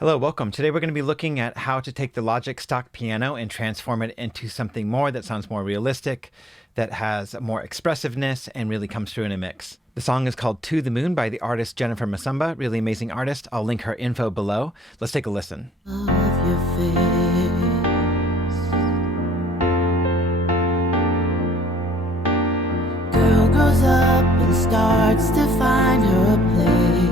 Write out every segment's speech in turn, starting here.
Hello, welcome. Today we're going to be looking at how to take the Logic stock piano and transform it into something more that sounds more realistic, that has more expressiveness, and really comes through in a mix. The song is called To the Moon by the artist Jennifer Masumba, really amazing artist. I'll link her info below. Let's take a listen. Of your face, girl grows up and starts to find her place.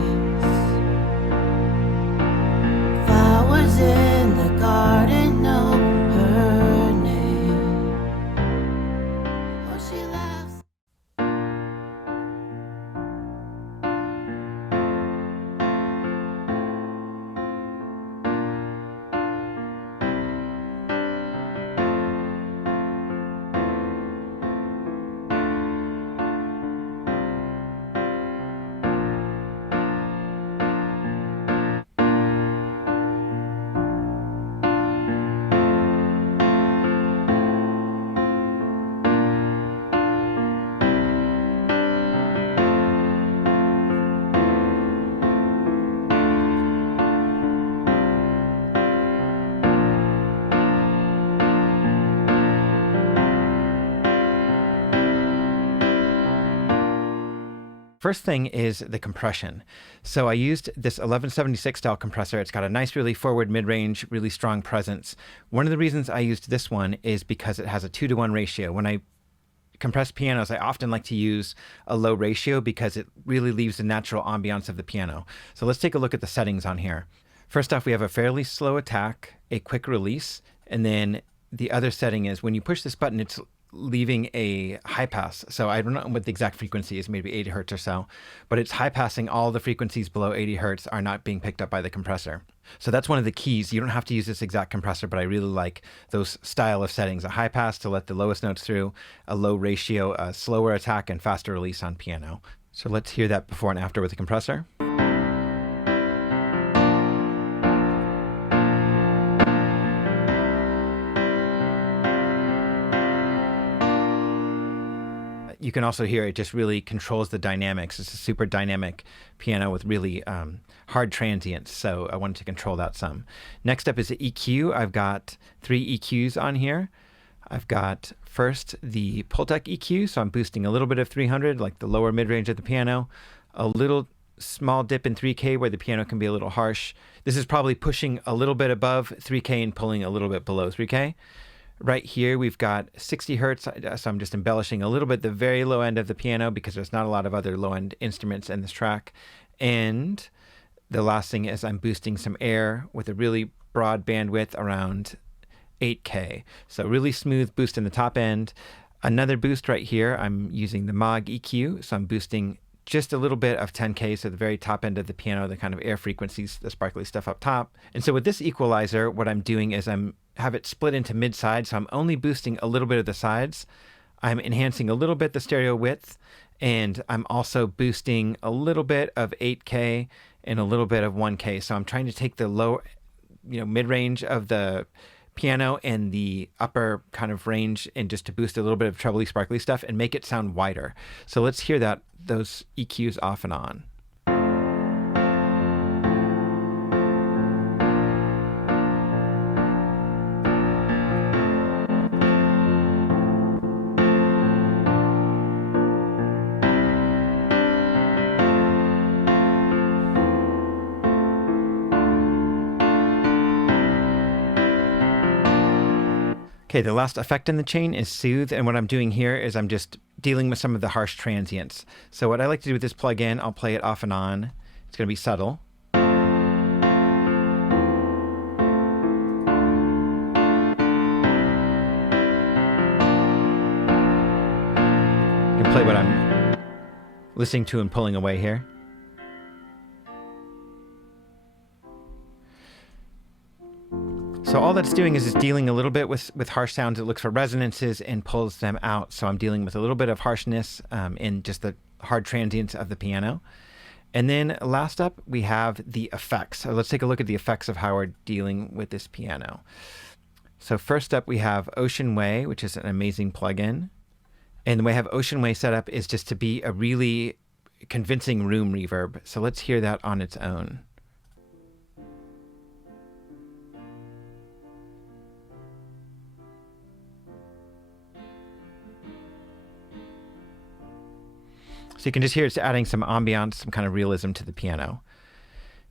Flowers in the garden know her name. Oh, she laughs. First thing is the compression. So I used this 1176 style compressor. It's got a nice, really forward mid-range, really strong presence. One of the reasons I used this one is because it has a 2-to-1 ratio. When I compress pianos, I often like to use a low ratio because it really leaves the natural ambiance of the piano. So let's take a look at the settings on here. First off, we have a fairly slow attack, a quick release, and then the other setting is when you push this button, it's leaving a high pass. So I don't know what the exact frequency is, maybe 80 hertz or so, but it's high passing. All the frequencies below 80 hertz are not being picked up by the compressor. So that's one of the keys. You don't have to use this exact compressor, but I really like those style of settings: a high pass to let the lowest notes through, a low ratio, a slower attack, and faster release on piano. So let's hear that before and after with the compressor. You can also hear it just really controls the dynamics. It's a super dynamic piano with really hard transients, so I wanted to control that some. Next up is the EQ. I've got 3 EQs on here. I've got first the Pultec EQ, so I'm boosting a little bit of 300, like the lower mid-range of the piano, a little small dip in 3K where the piano can be a little harsh. This is probably pushing a little bit above 3K and pulling a little bit below 3K. Right here, we've got 60 hertz, so I'm just embellishing a little bit the very low end of the piano because there's not a lot of other low-end instruments in this track. And the last thing is I'm boosting some air with a really broad bandwidth around 8K. So really smooth boost in the top end. Another boost right here, I'm using the Moog EQ, so I'm boosting just a little bit of 10K, so the very top end of the piano, the kind of air frequencies, the sparkly stuff up top. And so with this equalizer, what I'm doing is have it split into mid-side, so I'm only boosting a little bit of the sides. I'm enhancing a little bit the stereo width, and I'm also boosting a little bit of 8K and a little bit of 1K. So I'm trying to take the low, mid-range of the piano and the upper kind of range, and just to boost a little bit of trebly, sparkly stuff and make it sound wider. So let's hear those EQs off and on. Okay, the last effect in the chain is Soothe, and what I'm doing here is I'm just dealing with some of the harsh transients. So what I like to do with this plugin, I'll play it off and on. It's going to be subtle. You can play what I'm listening to and pulling away here. So all that's doing is it's dealing a little bit with harsh sounds. It looks for resonances and pulls them out. So I'm dealing with a little bit of harshness in just the hard transients of the piano. And then last up, we have the effects. So let's take a look at the effects of how we're dealing with this piano. So first up, we have Ocean Way, which is an amazing plugin. And the way I have Ocean Way set up is just to be a really convincing room reverb. So let's hear that on its own. So you can just hear it's adding some ambiance, some kind of realism to the piano.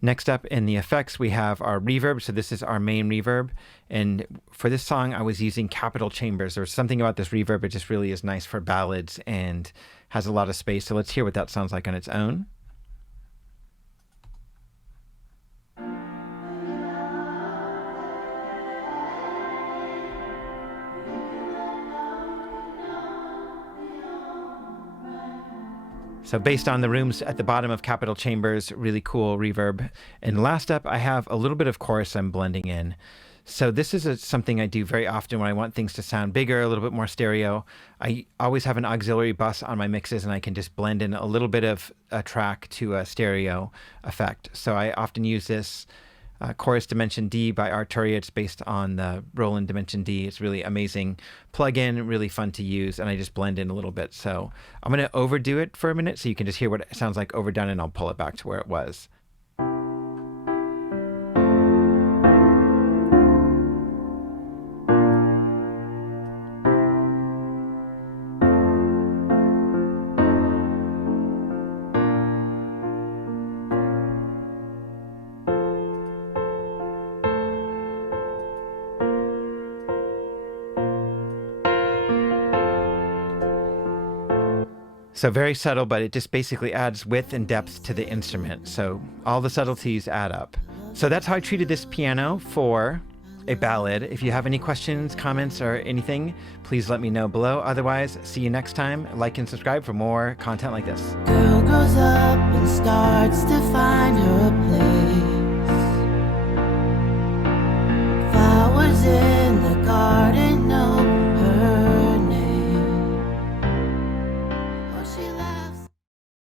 Next up in the effects, we have our reverb. So this is our main reverb. And for this song, I was using capital chambers. There's something about this reverb. It just really is nice for ballads and has a lot of space. So let's hear what that sounds like on its own. So based on the rooms at the bottom of capital chambers, really cool reverb. And last up, I have a little bit of chorus I'm blending in. So this is something I do very often when I want things to sound bigger, a little bit more stereo. I always have an auxiliary bus on my mixes, and I can just blend in a little bit of a track to a stereo effect. So I often use this Chorus Dimension D by Arturia. It's based on the Roland Dimension D. It's really amazing plug-in, really fun to use, and I just blend in a little bit. So I'm going to overdo it for a minute so you can just hear what it sounds like overdone, and I'll pull it back to where it was. So very subtle, but it just basically adds width and depth to the instrument. So all the subtleties add up. So that's how I treated this piano for a ballad. If you have any questions, comments, or anything, please let me know below. Otherwise, see you next time. Like and subscribe for more content like this. Girl goes up and starts to find her